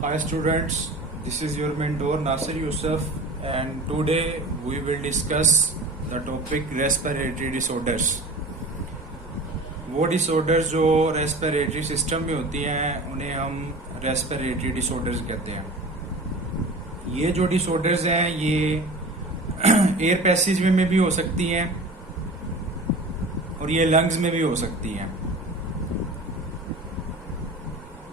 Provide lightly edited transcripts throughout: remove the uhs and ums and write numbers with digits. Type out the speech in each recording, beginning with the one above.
Hi students, this is your mentor Nasir Yusuf and today we will discuss the topic respiratory disorders. वो disorders जो respiratory system में होती हैं उन्हें हम रेस्पिरेटरी डिसऑर्डर्स कहते हैं। ये जो डिसऑर्डर्स हैं ये एयर पैसेज में भी हो सकती हैं और ये लंग्स में भी हो सकती हैं।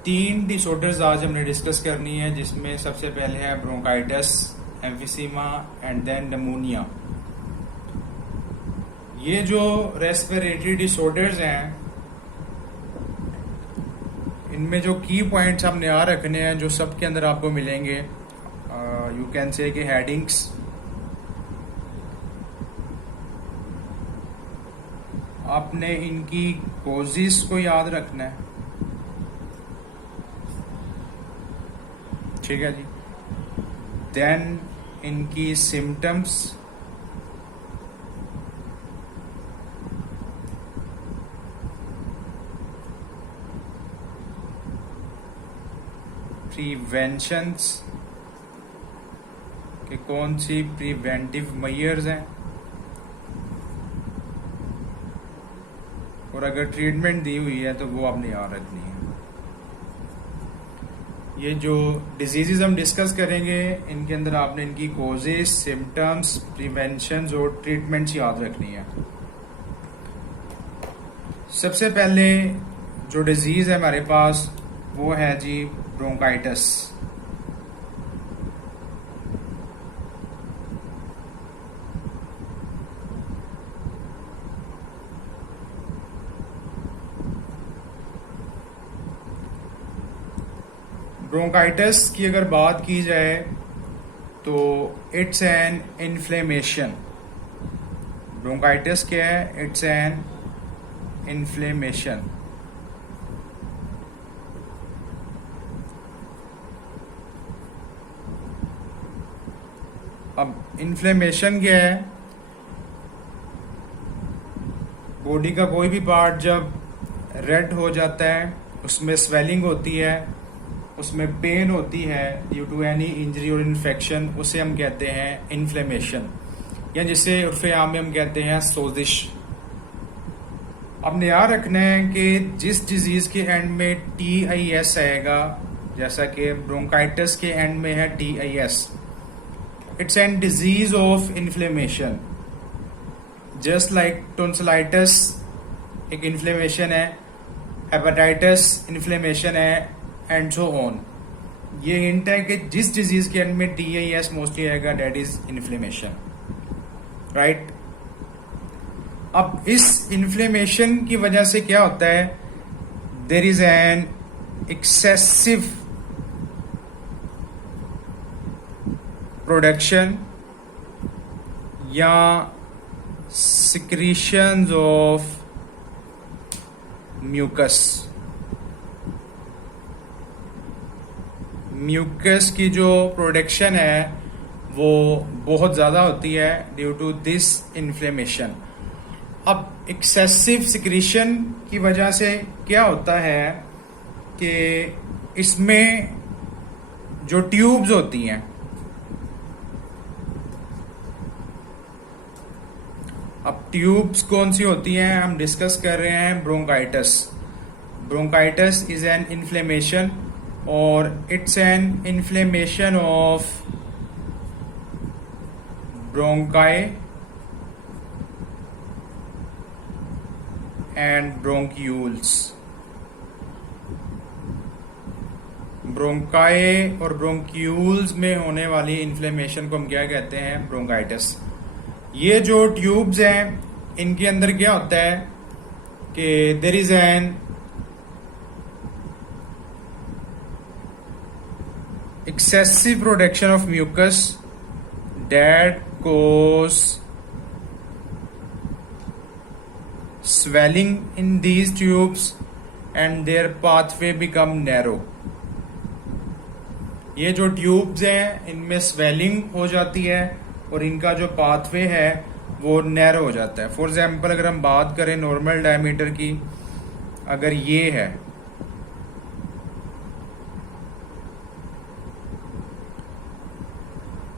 3 डिसऑर्डर्स आज हमने डिस्कस करनी है, जिसमें सबसे पहले है bronchitis, emphysema and then pneumonia. ये जो रेस्पिरेटरी डिसऑर्डर्स हैं इनमें जो की पॉइंट्स हमने यहाँ रखने हैं जो सबके अंदर आपको मिलेंगे, यू कैन से कि हेडिंग्स, आपने इनकी कॉजेस को याद रखना है, ठीक है जी। देन इनकी सिम्टम्स, प्रिवेंशंस कि कौन सी प्रिवेंटिव मेजर्स हैं, और अगर ट्रीटमेंट दी हुई है तो वो आपने याद रखनी है। ये जो डिजीजेस हम डिस्कस करेंगे इनके अंदर आपने इनकी कॉजेस, सिम्टम्स, प्रिवेंशंस और ट्रीटमेंट्स याद रखनी है। सबसे पहले जो डिजीज है हमारे पास वो है जी ब्रोंकाइटिस। ब्रोंकाइटिस की अगर बात की जाए तो इट्स एन इन्फ्लेमेशन। ब्रोंकाइटिस क्या है? It's an inflammation. अब इन्फ्लेमेशन क्या है? बॉडी का कोई भी पार्ट जब रेड हो जाता है, उसमें स्वेलिंग होती है, उसमें पेन होती है ड्यू टू एनी इंजरी और इन्फेक्शन, उसे हम कहते हैं इन्फ्लेमेशन, या जिसे उर्फे आम में हम कहते हैं सोजिश। आपने याद रखना है कि जिस डिजीज के एंड में TIS आएगा, जैसा कि ब्रोंकाइटिस के एंड में है TIS, it's an disease of inflammation. Just like tonsillitis एक इन्फ्लेमेशन है, हेपेटाइटिस इन्फ्लेमेशन है, एंड सो ऑन। ये हिंट है कि जिस डिजीज के एंड में TIS मोस्टली आएगा दैट इज इन्फ्लेमेशन, राइट। अब इस इन्फ्लेमेशन की वजह से क्या होता है? There is an excessive production या सिक्रीशंस ऑफ म्यूकस। म्यूकस की जो प्रोडक्शन है वो बहुत ज़्यादा होती है ड्यू टू दिस इन्फ्लेमेशन। अब एक्सेसिव सिक्रीशन की वजह से क्या होता है कि इसमें जो ट्यूब्स होती हैं, अब ट्यूब्स कौन सी होती हैं हम डिस्कस कर रहे हैं bronchitis. Bronchitis is an inflammation और it's an inflammation of bronchi and bronchioles. Bronchi और ब्रोंक्यूल्स में होने वाली इन्फ्लेमेशन को हम क्या कहते हैं? ब्रोंकाइटिस। ये जो ट्यूब्स हैं इनके अंदर क्या होता है कि there is an excessive production of mucus that cause swelling in these tubes and their pathway become narrow। ये जो ट्यूब्स हैं इनमें स्वेलिंग हो जाती है और इनका जो पाथवे है वो नैरो हो जाता है। फॉर एग्जाम्पल अगर हम बात करें नॉर्मल डायमीटर की, अगर ये है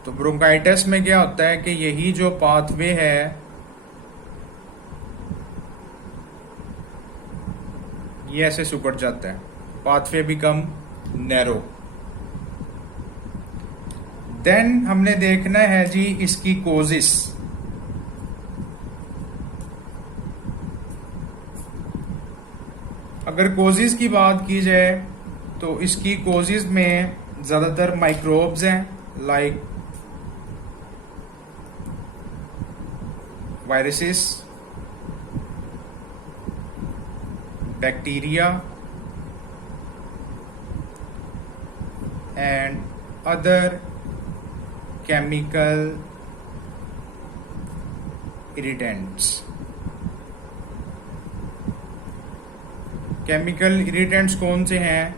तो ब्रोंकाइटिस में क्या होता है कि यही जो पाथवे है ये ऐसे सिकुड़ जाता है, पाथवे बिकम नैरो। देन हमने देखना है जी इसकी कोजिस। अगर कोजिस की बात की जाए तो इसकी कोजिस में ज्यादातर माइक्रोब्स हैं, like viruses, bacteria and other chemical irritants. Chemical irritants कौन से हैं?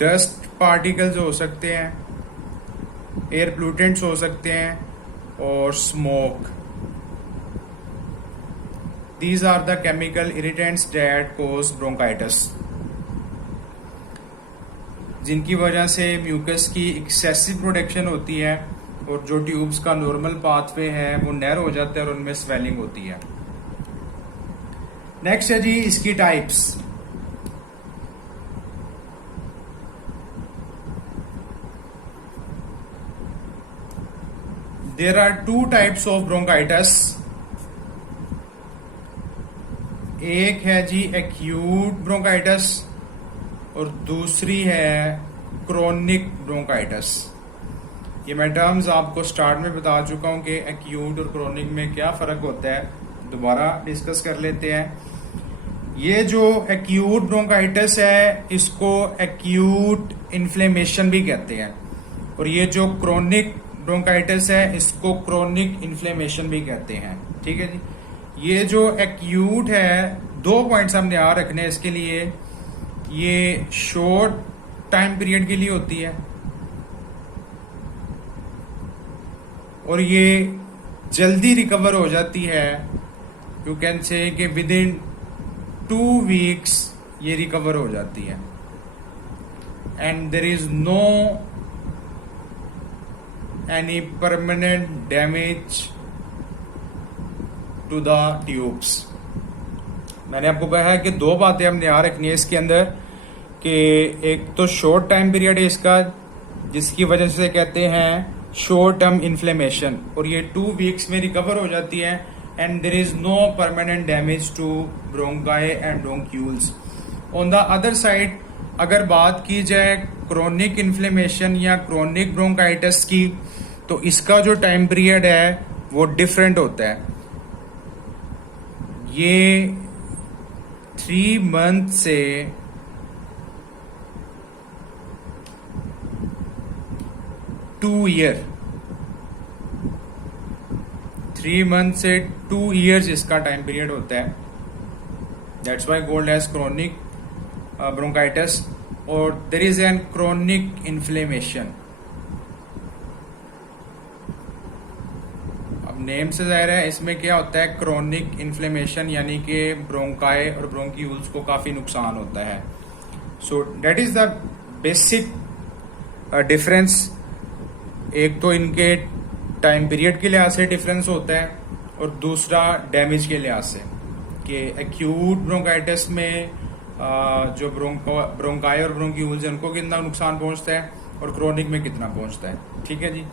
डस्ट पार्टिकल्स हो सकते हैं, एयर पोल्यूटेंट्स हो सकते हैं, और smoke. These are the chemical irritants that cause bronchitis, जिनकी वजह से म्यूकस की एक्सेसिव प्रोडक्शन होती है और जो ट्यूब्स का नॉर्मल पाथवे है वो नैरो हो जाता है और उनमें स्वेलिंग होती है। नेक्स्ट है जी इसकी types. There are two types of bronchitis। एक है जी एक्यूट ब्रोंकाइटिस और दूसरी है क्रोनिक ब्रोंकाइटिस। ये मैं टर्म्स आपको स्टार्ट में बता चुका हूं कि एक्यूट और क्रोनिक में क्या फर्क होता है, दोबारा डिस्कस कर लेते हैं। ये जो एक्यूट ब्रोंकाइटिस है इसको एक्यूट इन्फ्लेमेशन भी कहते हैं, और ये जो क्रोनिक ब्रोंकाइटिस है इसको क्रोनिक इन्फ्लेमेशन भी कहते हैं। ठीक है जी। ये जो एक्यूट है, दो पॉइंट्स हमने याद रखने इसके लिए। ये शॉर्ट टाइम पीरियड के लिए होती है और ये जल्दी रिकवर हो जाती है। You can say that within 2 weeks ये रिकवर हो जाती है, and there is no any permanent damage to the tubes. मैंने आपको कहा है कि दो बातें हमने याद रखनी है इसके अंदर, कि एक तो शॉर्ट टाइम पीरियड है इसका, जिसकी वजह से कहते हैं शॉर्ट टर्म इन्फ्लेमेशन, और ये 2 वीक्स में रिकवर हो जाती है, and there is no permanent damage to bronchi and bronchioles. On the other side अगर बात की जाए क्रोनिक इन्फ्लेमेशन या क्रोनिक ब्रोंकाइटिस की, तो इसका जो टाइम पीरियड है वो डिफरेंट होता है। ये 3 मंथ से 2 ईयर, 3 मंथ से 2 ईयर्स इसका टाइम पीरियड होता है। That's why called as chronic bronchitis, और there is an chronic inflammation. Name से जाहिर है इसमें क्या होता है, क्रोनिक इन्फ्लेमेशन, यानी कि ब्रोंकाई और ब्रोंक्यूल्स को काफी नुकसान होता है। सो that is the basic difference. एक तो इनके टाइम पीरियड के लिहाज से डिफरेंस होता है, और दूसरा डैमेज के लिहाज से, कि एक्यूट ब्रोंकाइटिस में जो ब्रोंकाई और ब्रोंक्यूल्स उनको कितना नुकसान पहुंचता है और क्रोनिक में कितना पहुंचता है। ठीक है जी।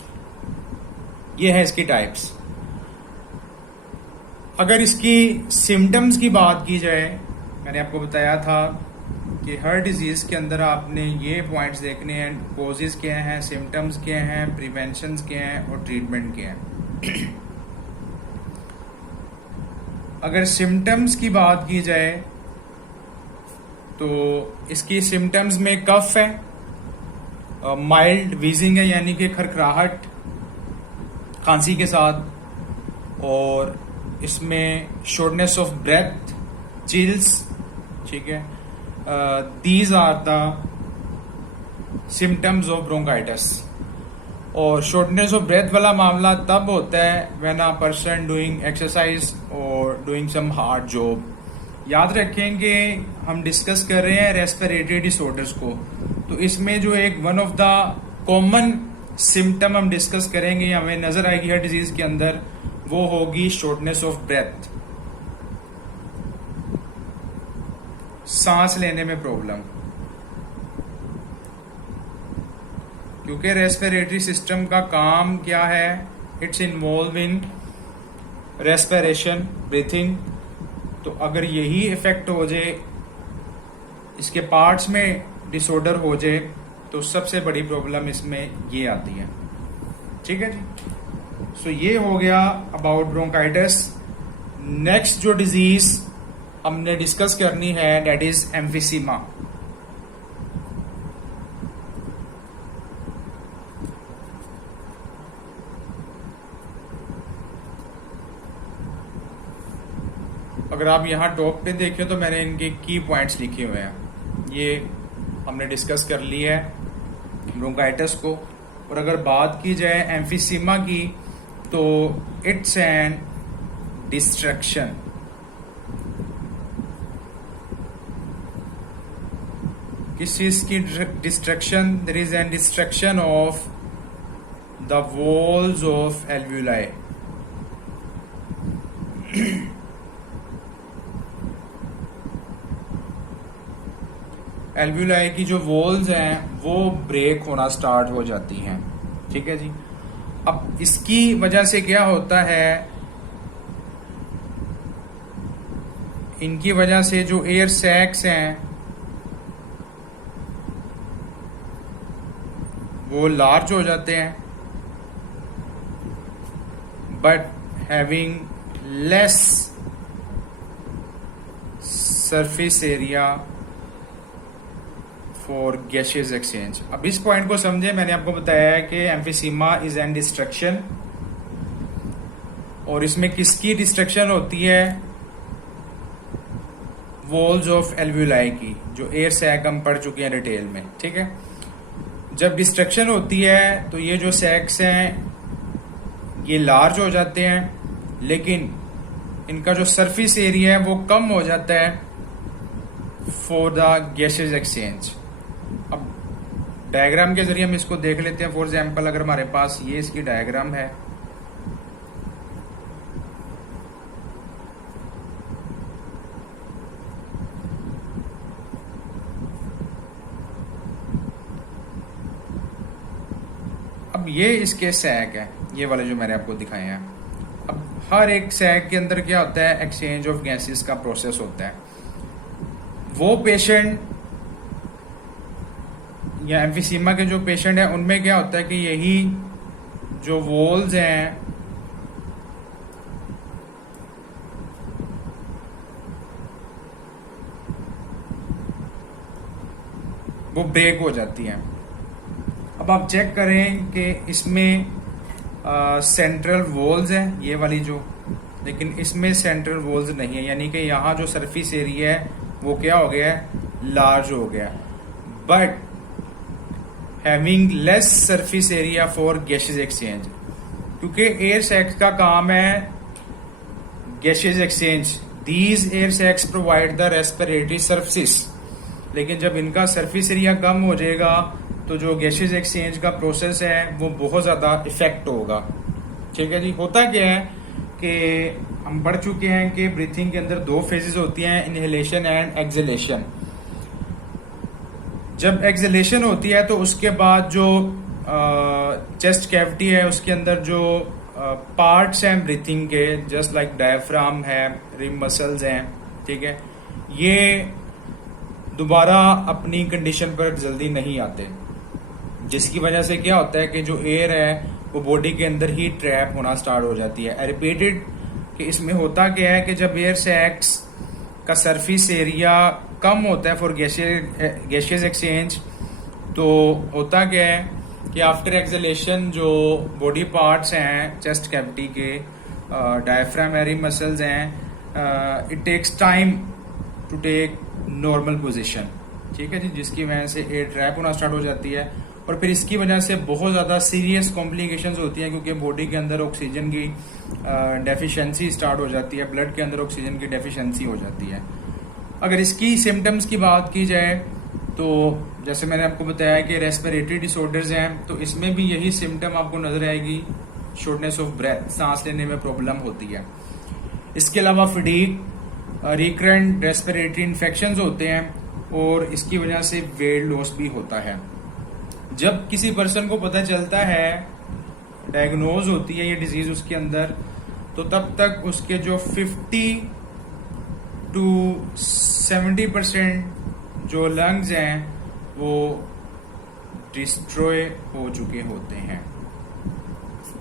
ये है इसकी टाइप्स। अगर इसकी सिम्टम्स की बात की जाए, मैंने आपको बताया था कि हर डिजीज के अंदर आपने ये पॉइंट्स देखने हैं, कॉजेज क्या हैं, सिम्टम्स क्या हैं, प्रिवेंशन क्या हैं और ट्रीटमेंट क्या है। अगर सिम्टम्स की बात की जाए तो इसकी सिम्टम्स में कफ है, माइल्ड वीजिंग है यानी कि खरखराहट खांसी के साथ, और इसमें शॉर्टनेस ऑफ ब्रेथ, चिल्स। ठीक है, these are the symptoms of bronchitis. और शॉर्टनेस ऑफ ब्रेथ वाला मामला तब होता है when a person doing exercise और डूइंग सम हार्ड जॉब। याद रखें कि हम डिस्कस कर रहे हैं रेस्पिरेटरी डिसऑर्डर्स को, तो इसमें जो एक one of the common symptom हम डिस्कस करेंगे, हमें नजर आएगी हर डिजीज के अंदर, वो होगी शॉर्टनेस ऑफ ब्रेथ, सांस लेने में प्रॉब्लम, क्योंकि रेस्पिरेटरी सिस्टम का काम क्या है, it's involve in respiration, breathing. तो अगर यही इफेक्ट हो जाए, इसके पार्ट्स में डिसऑर्डर हो जाए, तो सबसे बड़ी प्रॉब्लम इसमें ये आती है। ठीक है जी। सो ये हो गया अबाउट ब्रोंकाइटिस। नेक्स्ट जो डिजीज हमने डिस्कस करनी है दैट इज एम्फिसीमा। अगर आप यहाँ टॉप पे देखें तो मैंने इनके की पॉइंट्स लिखे हुए हैं, ये हमने डिस्कस कर ली है ब्रोंकाइटिस को। और अगर बात की जाए एम्फिसीमा की, तो इट्स एन डिस्ट्रक्शन, किस चीज की destruction? There is an destruction of the walls of alveoli. Alveoli की जो वॉल्स हैं वो ब्रेक होना स्टार्ट हो जाती हैं। ठीक है जी। अब इसकी वजह से क्या होता है, इनकी वजह से जो एयर सैक्स हैं वो लार्ज हो जाते हैं, but having less surface area for gaseous exchange. अब इस पॉइंट को समझे, मैंने आपको बताया है कि एम्फिसीमा इज एन डिस्ट्रक्शन, और इसमें किसकी डिस्ट्रक्शन होती है? वॉल्स ऑफ एल्वुलाई की, जो एयर सैक हम पढ़ चुके हैं डिटेल में। ठीक है। जब डिस्ट्रक्शन होती है तो ये जो सैक्स हैं ये लार्ज हो जाते हैं, लेकिन इनका जो सरफेस एरिया है वो कम हो जाता है फॉर द गैसियस एक्सचेंज। अब डायग्राम के जरिए हम इसको देख लेते हैं। फॉर एग्जाम्पल, अगर हमारे पास ये इसकी डायग्राम है, अब ये इसके सैक है, ये वाले जो मैंने आपको दिखाए हैं। अब हर एक सैक के अंदर क्या होता है, एक्सचेंज ऑफ गैसेस का प्रोसेस होता है। वो पेशेंट या एम्फिसीमा के जो पेशेंट है उनमें क्या होता है कि यही जो वॉल्स हैं वो ब्रेक हो जाती हैं। अब आप चेक करें कि इसमें सेंट्रल वॉल्स हैं, ये वाली जो, लेकिन इसमें सेंट्रल वॉल्स नहीं है, यानी कि यहाँ जो सरफेस एरिया है वो क्या हो गया है, लार्ज हो गया, but having less surface area for gases exchange. क्योंकि एयर सैक्स का काम है gases exchange, these air sacs provide the respiratory surfaces, लेकिन जब इनका सरफेस एरिया कम हो जाएगा तो जो गैसेस एक्सचेंज का प्रोसेस है वो बहुत ज्यादा इफेक्ट होगा। ठीक है जी। होता क्या है कि हम पढ़ चुके हैं कि ब्रीथिंग के अंदर दो फेजेस होती हैं, इनहेलेशन एंड एक्सहेलेशन। जब एक्सहेलेशन होती है तो उसके बाद जो चेस्ट कैविटी है उसके अंदर जो पार्ट्स हैं ब्रीथिंग के, जस्ट लाइक डायफ्राम है, रिम मसल्स हैं, ठीक है, ये दोबारा अपनी कंडीशन पर जल्दी नहीं आते, जिसकी वजह से क्या होता है कि जो एयर है वो बॉडी के अंदर ही ट्रैप होना स्टार्ट हो जाती है। आई रिपीटेड कि इसमें होता क्या है कि जब एयर सैक्स का सरफेस एरिया कम होता है फॉर गैसियस एक्सचेंज, तो होता क्या है कि आफ्टर एक्सहेलेशन जो बॉडी पार्ट्स हैं चेस्ट कैविटी के, डायफ्रामरी मसल्स हैं, it takes time to take normal position. ठीक है जी। जिसकी वजह से एयर ट्रैप होना स्टार्ट हो जाती है, और फिर इसकी वजह से बहुत ज़्यादा सीरियस कॉम्प्लिकेशंस होती हैं, क्योंकि बॉडी के अंदर ऑक्सीजन की डेफिशिएंसी स्टार्ट हो जाती है, ब्लड के अंदर ऑक्सीजन की डेफिशिएंसी हो जाती है। अगर इसकी सिम्टम्स की बात की जाए तो जैसे मैंने आपको बताया कि रेस्पिरेटरी डिसऑर्डर्स हैं, तो इसमें भी यही सिम्टम आपको नजर आएगी, शॉर्टनेस ऑफ ब्रेथ, सांस लेने में प्रॉब्लम होती है। इसके अलावा फटीग, रिकरेंट रेस्पिरेटरी इन्फेक्शंस होते हैं और इसकी वजह से वेट लॉस भी होता है। जब किसी पर्सन को पता चलता है, डायग्नोज होती है ये डिजीज उसके अंदर, तो तब तक उसके जो 50 to 70% जो लंग्स हैं वो डिस्ट्रॉय हो चुके होते हैं।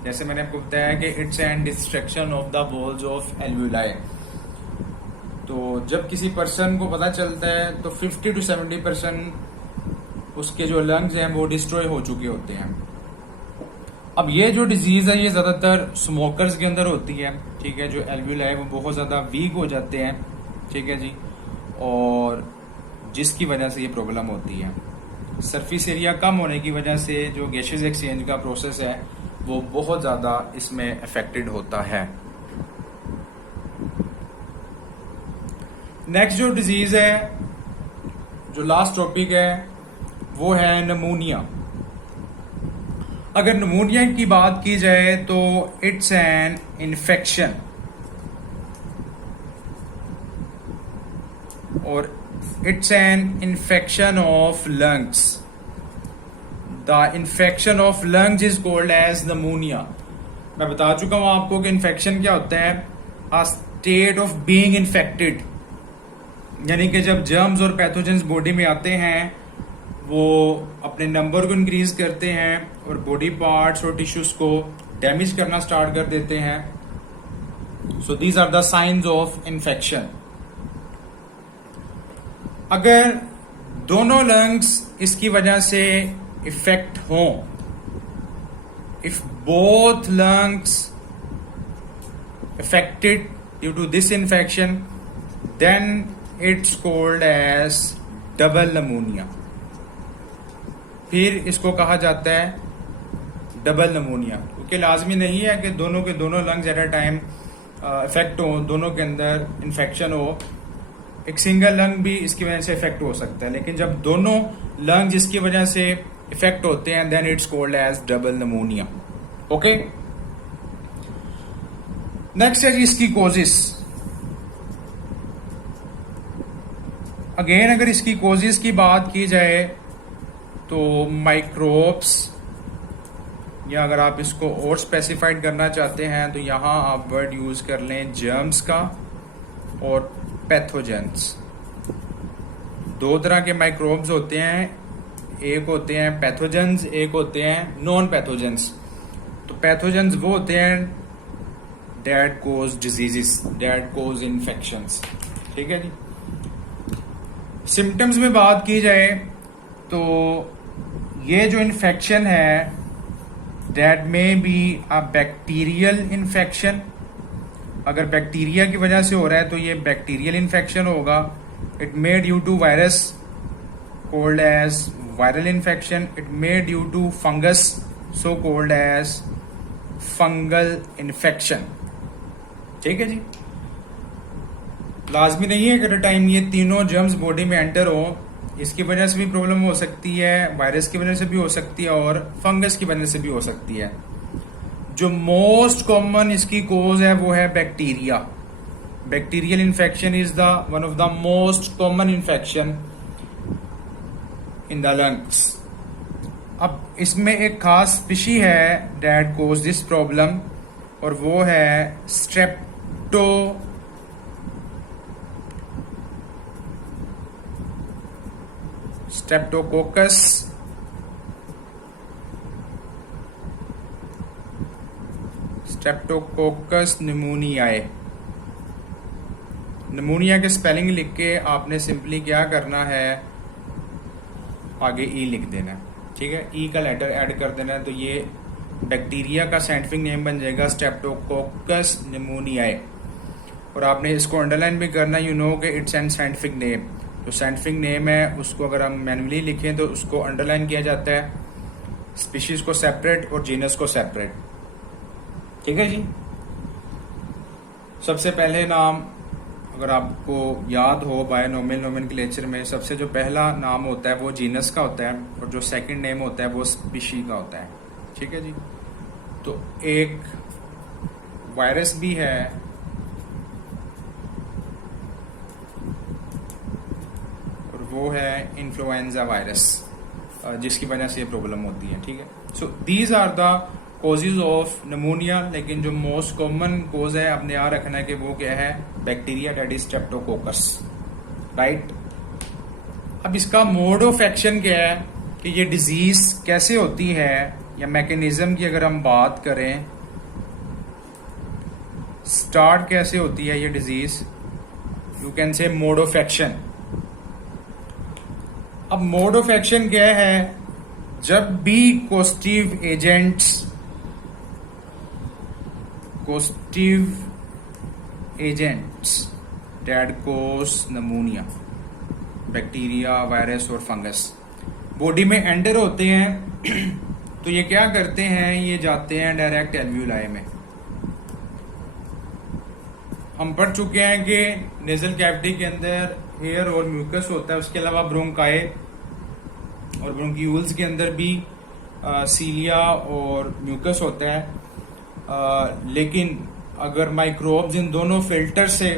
जैसे मैंने आपको बताया कि it's an destruction of the walls of alveoli. तो जब किसी पर्सन को पता चलता है तो 50 to 70% उसके जो लंग्स हैं वो डिस्ट्रॉय हो चुके होते हैं। अब ये जो डिजीज है ये ज्यादातर स्मोकर्स के अंदर होती है, ठीक है, जो एल्वुलाई वो बहुत ज्यादा वीक हो जाते हैं, ठीक है जी, और जिसकी वजह से ये प्रॉब्लम होती है। सरफेस एरिया कम होने की वजह से जो गैसेस एक्सचेंज का प्रोसेस है वो बहुत ज्यादा इसमें अफेक्टेड होता है। नेक्स्ट जो डिजीज है, जो लास्ट टॉपिक है, वो है निमोनिया। अगर निमोनिया की बात की जाए तो इट्स एन इन्फेक्शन, और it's an infection of lungs. The infection of lungs is called as pneumonia. मैं बता चुका हूं आपको कि इन्फेक्शन क्या होता है, a state of being infected, यानी कि जब जर्म्स और पैथोजेंस बॉडी में आते हैं वो अपने नंबर को इंक्रीज करते हैं और बॉडी पार्ट्स और टिश्यूज को डैमेज करना स्टार्ट कर देते हैं। So these are the science of infection. अगर दोनों लंग्स इसकी वजह से इफेक्ट हों, if both lungs affected due to this infection, then it's called as double pneumonia। फिर इसको कहा जाता है डबल निमोनिया, क्योंकि लाजमी नहीं है कि दोनों के दोनों lungs at a time effect हो, दोनों के अंदर इन्फेक्शन हो। एक सिंगल लंग भी इसकी वजह से इफेक्ट हो सकता है, लेकिन जब दोनों लंग जिसकी वजह से इफेक्ट होते हैं then it's called as double pneumonia. Okay, next है जी इसकी कॉजेस। अगेन अगर इसकी कॉजेस की बात की जाए तो माइक्रोब्स, या अगर आप इसको और स्पेसिफाइड करना चाहते हैं तो यहां आप वर्ड यूज कर लें जर्म्स का और पैथोजेंस। दो तरह के माइक्रोब्स होते हैं, एक होते हैं पैथोजेंस, एक होते हैं नॉन पैथोजेंस। तो पैथोजेंस वो होते हैं that cause diseases, that cause infections, ठीक है जी। सिम्टम्स में बात की जाए तो ये जो इन्फेक्शन है that may be a bacterial infection. अगर बैक्टीरिया की वजह से हो रहा है तो ये बैक्टीरियल इन्फेक्शन होगा। It may due to virus called as viral infection, it may due to fungus so called as fungal infection, ठीक है जी। लाजमी नहीं है कि एट अ टाइम ये तीनों जर्म्स बॉडी में एंटर हो, इसकी वजह से भी प्रॉब्लम हो सकती है, वायरस की वजह से भी हो सकती है और फंगस की वजह से भी हो सकती है। जो मोस्ट कॉमन इसकी कोज है वो है bacteria. Bacterial infection is the one of the most common infection in the lungs. अब इसमें एक खास स्पीशी है दैट कोज दिस प्रॉब्लम, और वो है स्ट्रेप्टोकोकस निमोनियाए। निमोनिया के स्पेलिंग लिख के आपने सिंपली क्या करना है, आगे ई लिख देना है, ठीक है, ई का लेटर ऐड कर देना है, तो ये बैक्टीरिया का साइंटिफिक नेम बन जाएगा स्ट्रेप्टोकोकस निमोनियाए। और आपने इसको अंडरलाइन भी करना, यू नो कि इट्स एन साइंटिफिक नेम। जो साइंटिफिक नेम है उसको अगर हम मैन्युअली लिखें तो उसको अंडरलाइन किया जाता है, स्पीशीज को सेपरेट और जीनस को सेपरेट, ठीक है जी। सबसे पहले नाम अगर आपको याद हो बायोनॉमियल नोमेनक्लेचर में सबसे जो पहला नाम होता है वो जीनस का होता है और जो सेकंड नेम होता है वो स्पीशी का होता है। ठीक है जी। तो एक वायरस भी है और वो है इन्फ्लुएंजा वायरस, जिसकी वजह से ये प्रॉब्लम होती है। ठीक है। So these are the causes of pneumonia, लेकिन जो मोस्ट कॉमन कॉज है आपने याद रखना है कि वो क्या है, bacteria, that is Streptococcus, right. अब इसका मोड ऑफ एक्शन क्या है कि ये डिजीज कैसे होती है, या मैकेनिज्म की अगर हम बात करें, स्टार्ट कैसे होती है ये डिजीज, यू कैन से मोड ऑफ एक्शन। अब मोड ऑफ एक्शन क्या है, जब भी causative agents that cause नमूनिया, bacteria, virus और फंगस बॉडी में एंटर होते हैं तो ये क्या करते हैं, ये जाते हैं डायरेक्ट एल्व्यूलाई में। हम पढ़ चुके हैं कि नेजल कैविटी के अंदर एयर और म्यूकस होता है, उसके अलावा ब्रोंकाई और ब्रोंक्यूल्स के अंदर भी सीलिया और म्यूकस होता है। लेकिन अगर माइक्रोब्स इन दोनों फिल्टर से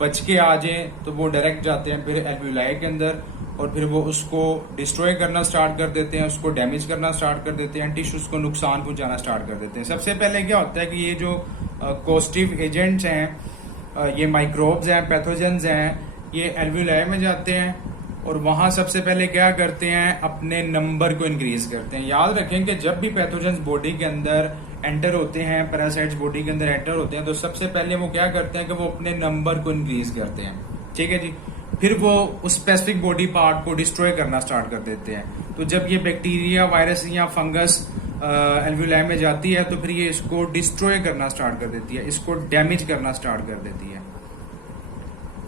बच के आ जाएं तो वो डायरेक्ट जाते हैं फिर एल्व्यूलाई के अंदर और फिर वो उसको डिस्ट्रॉय करना स्टार्ट कर देते हैं, उसको डैमेज करना स्टार्ट कर देते हैं, टिश्यूज को नुकसान पहुंचाना स्टार्ट कर देते हैं। सबसे पहले क्या होता है कि ये जो कॉस्टिव एजेंट्स हैं, ये माइक्रोब्स हैं, पैथोजेंस हैं, ये एल्व्यूलाई में जाते हैं और वहां सबसे पहले क्या करते हैं, अपने नंबर को इंक्रीज करते हैं। याद रखें कि जब भी पैथोजेंस बॉडी के अंदर एंटर होते हैं, पैरासाइट्स बॉडी के अंदर एंटर होते हैं, तो सबसे पहले वो क्या करते हैं कि वो अपने नंबर को इंक्रीज करते हैं। ठीक है जी। फिर वो उस स्पेसिफिक बॉडी पार्ट को डिस्ट्रॉय करना स्टार्ट कर देते हैं। तो जब ये बैक्टीरिया, वायरस या फंगस एल्व्यूलाई में जाती है तो फिर ये इसको डिस्ट्रॉय करना स्टार्ट कर देती है, इसको डैमेज करना स्टार्ट कर देती है।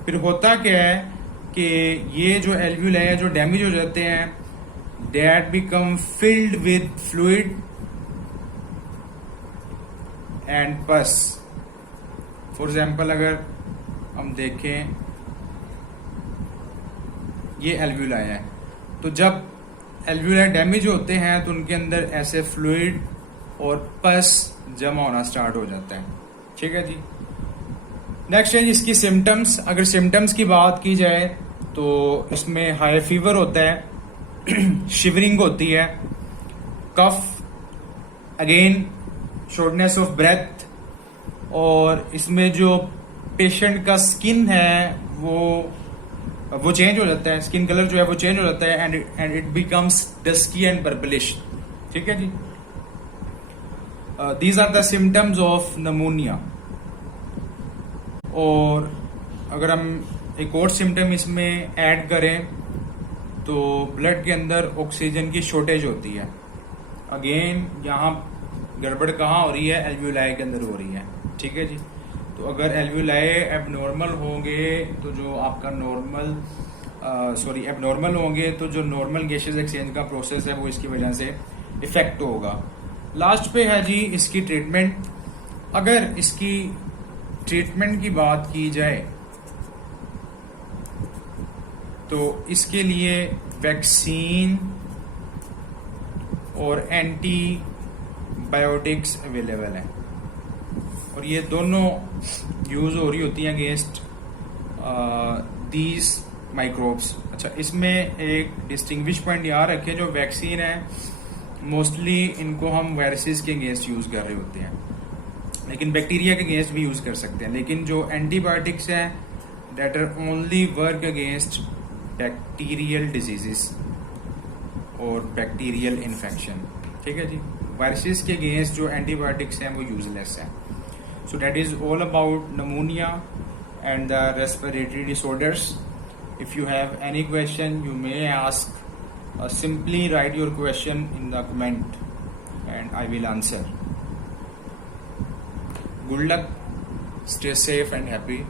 फिर होता क्या है कि ये जो एल्व्यूलाई है जो डैमेज हो जाते हैं, that become filled with fluid and पस। फॉर एग्जाम्पल अगर हम देखें, ये एल्व्यूलाई है, तो जब एल्व्यूलाई डैमेज होते हैं तो उनके अंदर ऐसे फ्लूइड और पस जमा होना स्टार्ट हो जाता है। ठीक है जी। नेक्स्ट है इसकी सिम्टम्स। अगर सिम्टम्स की बात की जाए तो इसमें हाई फीवर होता है, शिवरिंग होती है, कफ, अगेन शॉर्टनेस ऑफ ब्रेथ, और इसमें जो पेशेंट का स्किन है वो चेंज हो जाता है, स्किन कलर जो है वो चेंज हो जाता है and it becomes dusky and purplish. ठीक है जी। These are the symptoms of pneumonia. और अगर हम एक और सिम्टम इसमें ऐड करें तो ब्लड के अंदर ऑक्सीजन की शॉर्टेज होती है। अगेन यहाँ गड़बड़ कहाँ हो रही है, एल्व्यूलाई के अंदर हो रही है। ठीक है जी। तो अगर एल्व्यूलाई एबनॉर्मल होंगे तो जो आपका एबनॉर्मल होंगे तो जो नॉर्मल गैसेस एक्सचेंज का प्रोसेस है वो इसकी वजह से इफेक्ट होगा। लास्ट पे है जी इसकी ट्रीटमेंट। अगर इसकी ट्रीटमेंट की बात की जाए तो इसके लिए वैक्सीन और एंटीबायोटिक्स अवेलेबल हैं और ये दोनों यूज हो रही होती हैं अगेंस्ट दीज माइक्रोब्स। अच्छा, इसमें एक डिस्टिंग्विश पॉइंट याद रखें, जो वैक्सीन है मोस्टली इनको हम वायरसेस के अगेंस्ट यूज कर रहे होते हैं, लेकिन बैक्टीरिया के अगेंस्ट भी यूज कर सकते हैं। लेकिन जो एंटीबायोटिक्स हैं that are only work against bacterial diseases और बैक्टीरियल इन्फेक्शन। ठीक है जी। वायरसेस के अगेंस्ट जो एंटीबायोटिक्स हैं वो यूजलेस हैं। So that is all about pneumonia and the respiratory disorders. If you have any question, you may ask. Simply write your question in the comment and I will answer. Good luck. Stay safe and happy.